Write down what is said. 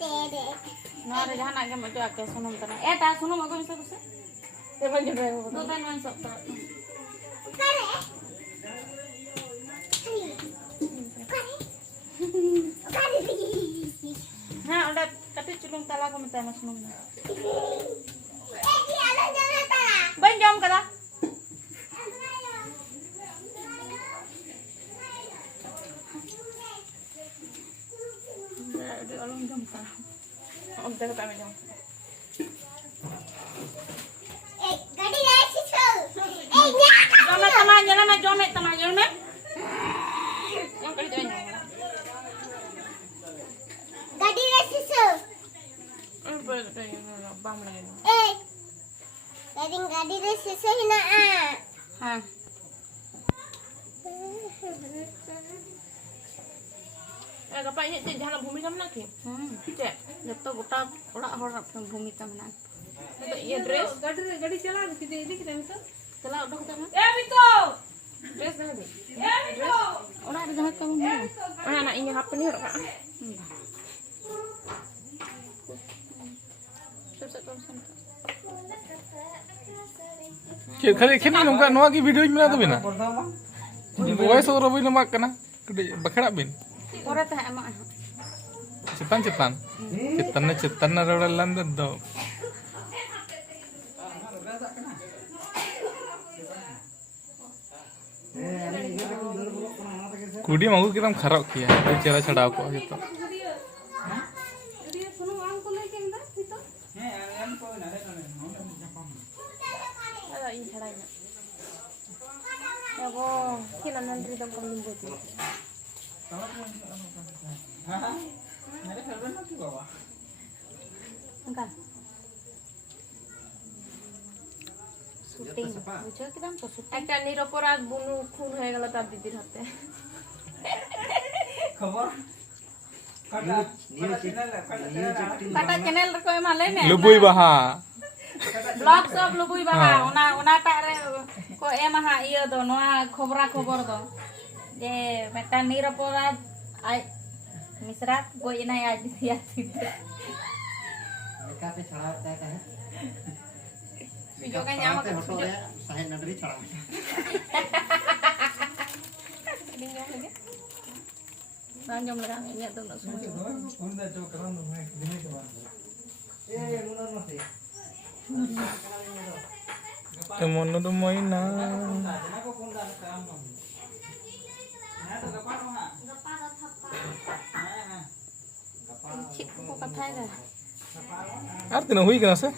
नोआ रे जहाना के मजो आके सुनुम तना एटा सुनुम अगो से कुसे ए बन रे दो तन मन सब ता हां ओडा कटे चुलुंग तला को मता ना सुनुम ना ए आलो जला तला बन जम कदा अलग जम का अब देखो ता में जम ए गाड़ी ले छिछो ए जमे तमा जमे yang kali jalan गाड़ी ले छिछो bam lagi गाड़ी ले छिछो ही ना हां गapa ini cek jalan bumi kamu nak cek jatuh goटा orang orang bumi kamu nak itu iya dress गाड़ी चला किधर ini kita itu चला udah kita mah Mito dress dah deh Mito orang ada jahat kamu orang anak ini apa nih orang Kira kali kini nunggu nuah ki video ini mana tu bina? Voice over boleh nama kena, kede bakal bin. Orang teh emak Cetan na rada landan do. Kudi mau kita kharap kiya, cara chada aku gitu. Ada ini caranya. Ya bo, kita nanti dong kamu limbut. Enggak. Shooting. বুঝছো কি দাম তো একটা নিরপরাধ বুনু খুন হয়ে গেল তার দিদির হাতে খবর কাটা চ্যানেল রে মালে নে Lubui baha. ब्लॉग सब लुबुई बाहा ओना तारे को एमहा इयो दो नोआ खबर दो जे मेटा निरपराध आई मिश्रा कोई नहीं आज दिया सीधे मेका पे चढ़ाता है वीडियो का नाम पे फोटो है साहिल नगरी चढ़ा वीडियो लगे सांजम लगा ये तो ना सुन उनदा जो करन मैं दिने के बाद ए मुनर मते Emono tu maina. Cik ko kathay ra. Arti na hui kana sa?